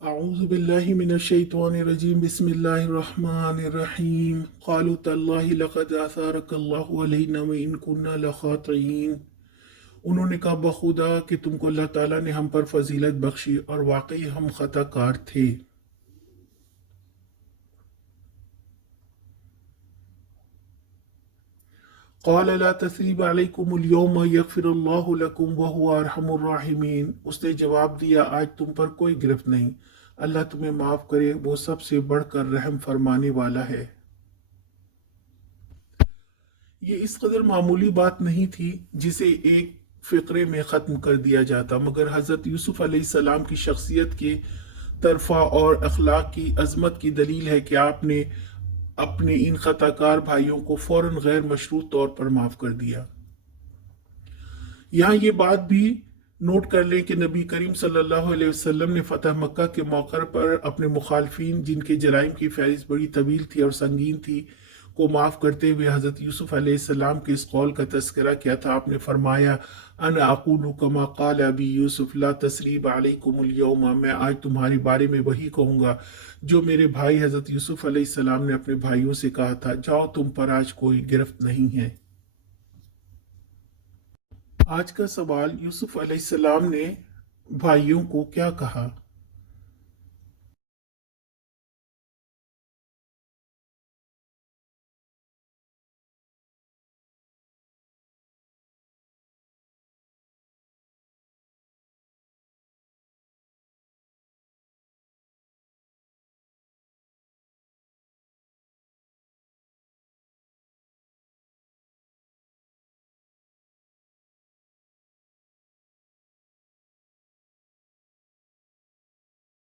أعوذ بالله من الشيطان الرجيم بسم الله الرحمن الرحيم قالوا تالله لقد آثارك الله علينا وإن كنا لخاطئين۔ انہوں نے کہا بخدا کہ تم کو اللہ تعالیٰ نے ہم پر فضیلت بخشی اور واقعی ہم خطا کار تھے۔ قال لا تثریب علیکم اليوم یغفر اللہ لکم وہو ارحم الراحمین۔ اس نے جواب دیا آج تم پر کوئی گرفت نہیں، اللہ تمہیں معاف کرے، وہ سب سے بڑھ کر رحم فرمانے والا ہے۔ یہ اس قدر معمولی بات نہیں تھی جسے ایک فقرے میں ختم کر دیا جاتا، مگر حضرت یوسف علیہ السلام کی شخصیت کے طرفہ اور اخلاق کی عظمت کی دلیل ہے کہ آپ نے اپنے ان خطا کار بھائیوں کو فوراً غیر مشروط طور پر معاف کر دیا۔ یہاں یہ بات بھی نوٹ کر لیں کہ نبی کریم صلی اللہ علیہ وسلم نے فتح مکہ کے موقع پر اپنے مخالفین، جن کے جرائم کی فہرست بڑی طویل تھی اور سنگین تھی، کو معاف کرتے ہوئے حضرت یوسف علیہ السلام کے اس قول کا تذکرہ کیا تھا۔ آپ نے فرمایا انا اقول کما قال ابی یوسف لا تثریب علیکم اليوم، میں آج تمہارے بارے میں وہی کہوں گا جو میرے بھائی حضرت یوسف علیہ السلام نے اپنے بھائیوں سے کہا تھا، جاؤ تم پر آج کوئی گرفت نہیں ہے۔ آج کا سوال، یوسف علیہ السلام نے بھائیوں کو کیا کہا؟